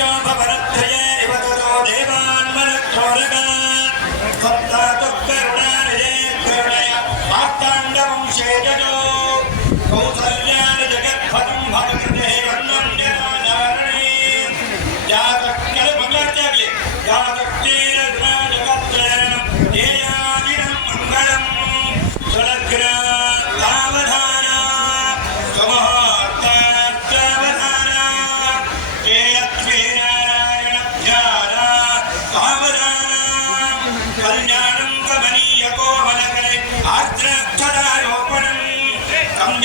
वीर्योपवरत्रये निवतरो देवान्मनक्षोरगान् सप्तातुकरुणानिजे करुणय मार्ताण्डवंशे जजो कौसल्यानि जगत्फलं भवकृते वर्णन्य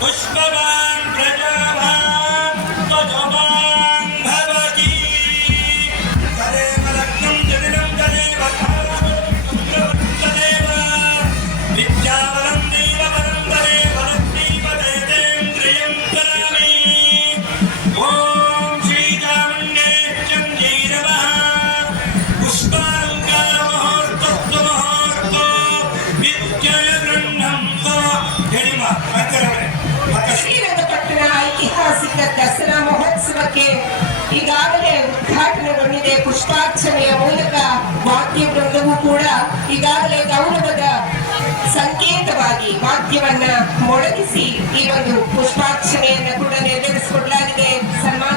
খুশবাবা ಉದ್ಘಾಟನೆಗೊಂಡಿದೆ ಪುಷ್ಪಾರ್ಚನೆಯ ಮೂಲಕ ವಾದ್ಯ ವೃಂದವೂ ಕೂಡ ಈಗಾಗಲೇ ಗೌರವದ ಸಂಕೇತವಾಗಿ ವಾದ್ಯವನ್ನ ಮೊಳಗಿಸಿ ಈ ಒಂದು ಪುಷ್ಪಾರ್ಚನೆಯನ್ನು ಕೂಡ ನೆರವೇರಿಸಿಕೊಡಲಾಗಿದೆ ಸನ್ಮಾನ